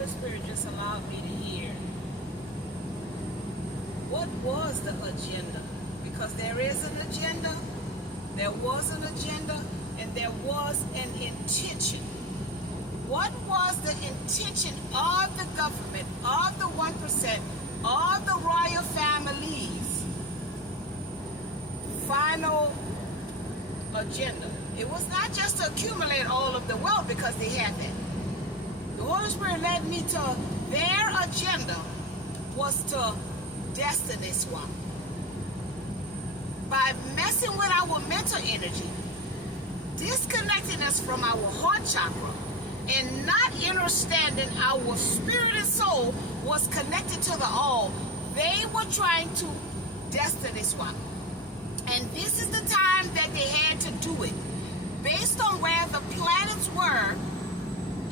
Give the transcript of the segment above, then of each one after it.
Holy Spirit just allowed me to hear what was the agenda. Because there is an agenda, there was an agenda, and there was an intention. What was the intention of the government, of the 1%, of the royal families' final agenda? It was not just to accumulate all of the wealth because they had that. The Holy Spirit led me to their agenda was to destiny swap. By messing with our mental energy, disconnecting us from our heart chakra, and not understanding our spirit and soul was connected to the all, they were trying to destiny swap. And this is the time that they had to do it. Based on where the planets were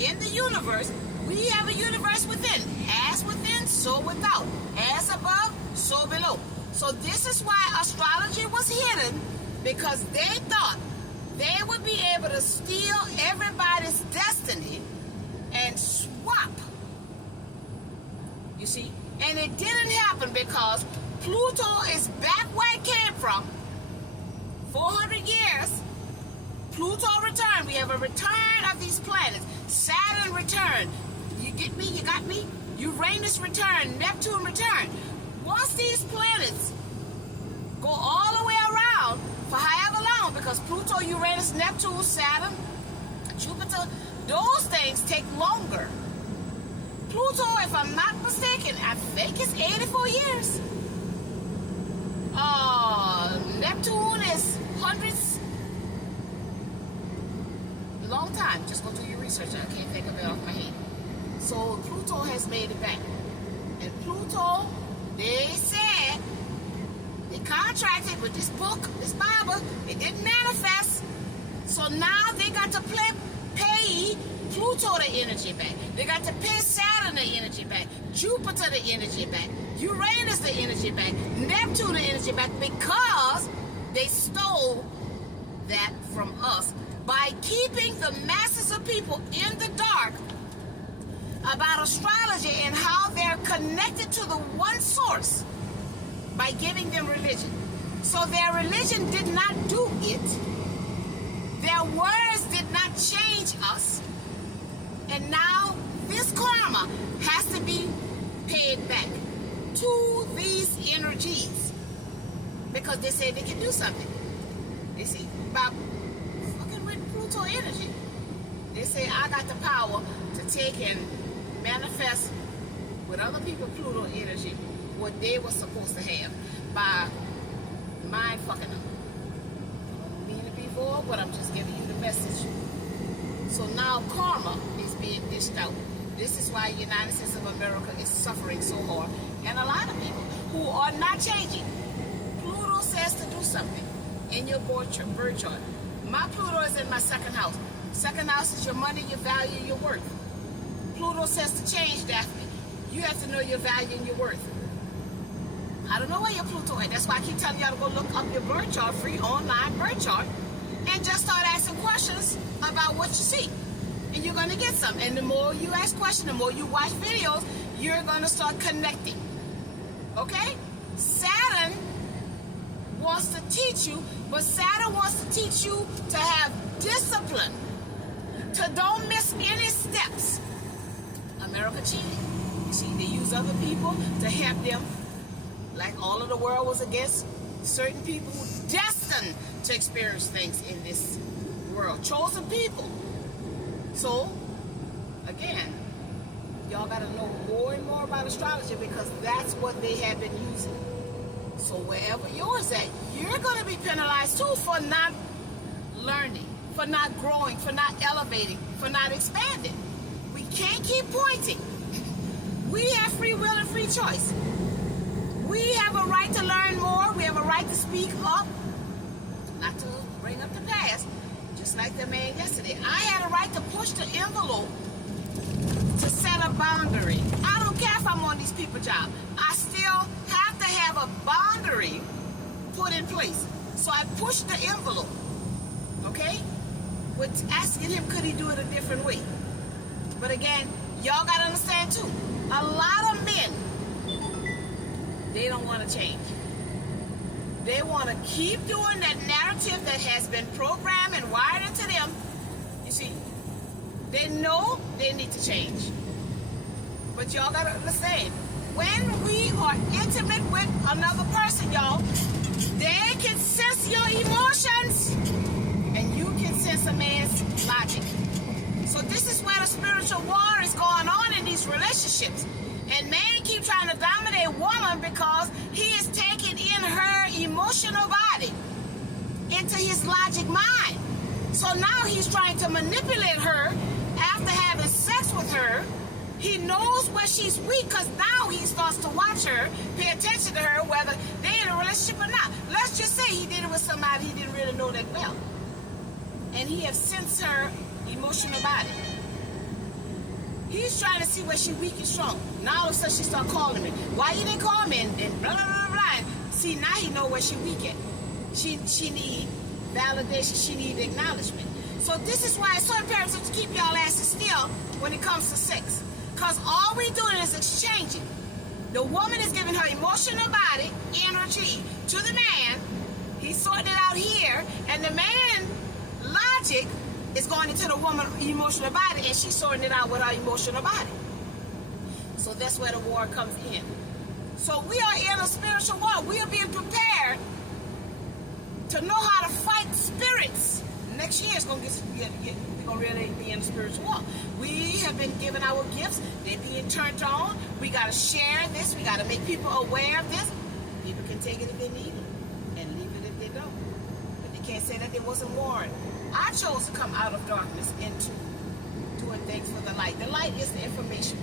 in the universe, we have a universe within. As within, so without. As above, so below. So this is why astrology was hidden, because they thought they would be able to steal everybody's destiny and swap. You see? And it didn't happen because Pluto is back where it came from. 400 years, Pluto returned. We have a return of these planets. Saturn returned. You get me? You got me? Uranus returned. Neptune returned. Once these planets go all the way around for however long, because Pluto, Uranus, Neptune, Saturn, Jupiter, those things take longer. Pluto, if I'm not mistaken, I think it's 84 years. Neptune is hundreds. Long time. Just go do your research. I can't think of it off my head. So Pluto has made it back. And Pluto, they said, they contracted with this book, this Bible. It didn't manifest. So now they got to pay Pluto the energy back. They got to pay Saturn the energy back. Jupiter the energy back. Uranus the energy back. Neptune the energy back, because they stole that from us by keeping the masses of people in the dark about astrology and how they're connected to the one source by giving them religion. So their religion did not do it. Their words did not change us. And now this karma has to be paid back to these energies, because they say they can do something. They see about fucking with Pluto energy. They say I got the power to take and manifest with other people Pluto energy what they were supposed to have by mind fucking them. I don't mean to be vulgar, but I'm just giving you the message. So now karma is being dished out. This is why the United States of America is suffering so hard. And a lot of people who are not changing. Pluto says to do something in your birth chart. My Pluto is in my second house. Second house is your money, your value, your worth. Pluto says to change, Daphne. You have to know your value and your worth. I don't know where your Pluto is. That's why I keep telling y'all to go look up your birth chart, free online birth chart, and just start asking questions about what you see. And you're going to get some. And the more you ask questions, the more you watch videos, you're going to start connecting. Okay? Saturn wants to teach you, but Saturn wants to teach you to have discipline, to don't miss any steps. America cheating. You see, they use other people to help them, like all of the world was against certain people who are destined to experience things in this world. Chosen people. So, again, y'all got to know more and more about astrology, because that's what they have been using. So wherever yours at, you're going to be penalized too for not learning, for not growing, for not elevating, for not expanding. We can't keep pointing. We have free will and free choice. We have a right to learn more. We have a right to speak up, not to bring up the past. Just like the man yesterday. I had a right to push the envelope to set a boundary. I don't care if I'm on these people's job. I still have to have a boundary put in place. So I pushed the envelope, okay? With asking him, could he do it a different way? But again, y'all gotta understand too, a lot of men, they don't want to change. They want to keep doing that narrative that has been programmed and wired into them. You see, they know they need to change. But y'all gotta understand, when we are intimate with another person, y'all, they can sense your emotions and you can sense a man's logic. So this is where the spiritual war is going on in these relationships. And men keep trying to dominate woman because he is taking in her emotional body into his logic mind. So now he's trying to manipulate her after having sex with her. He knows where she's weak because now he starts to watch her, pay attention to her, whether they're in a relationship or not. Let's just say he did it with somebody he didn't really know that well. And he has sensed her emotional body. He's trying to see where she's weak and strong. Now all of a sudden she start calling me. Why you didn't call me? And blah, blah, blah, blah. See, now he know where she weak at. She need validation. She need acknowledgement. So this is why it's so imperative to keep y'all asses still when it comes to sex. Because all we doing is exchanging. The woman is giving her emotional body, energy, to the man. He's sorting it out here. And the man, logic, is going into the woman's emotional body, and she's sorting it out with her emotional body. So that's where the war comes in. So we are in a spiritual war. We are being prepared to know how to fight spirits. Next year, it's going to we're going to really be in a spiritual war. We have been given our gifts. They're being turned on. We got to share this. We got to make people aware of this. People can take it if they need it and leave it if they don't. But they can't say that they wasn't warned. I chose to come out of darkness into doing things for the light. The light is the information.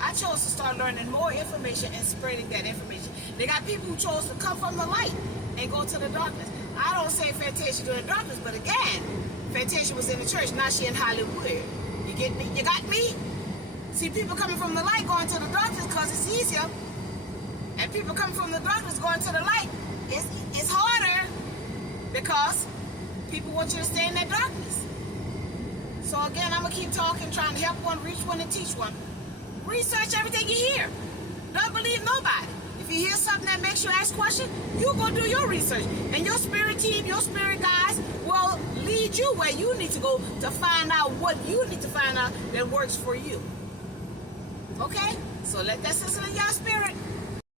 I chose to start learning more information and spreading that information. They got people who chose to come from the light and go to the darkness. I don't say Fantasia to the darkness, but again, Fantasia was in the church, now she in Hollywood. You get me? You got me? See, people coming from the light going to the darkness because it's easier. And people coming from the darkness going to the light, it's harder because people want you to stay in that darkness. So again, I'm going to keep talking, trying to help one, reach one, and teach one. Research everything you hear. Don't believe nobody. If you hear something that makes you ask questions, you go do your research. And your spirit team, your spirit guys will lead you where you need to go to find out what you need to find out that works for you. Okay? So let that sizzle in your spirit.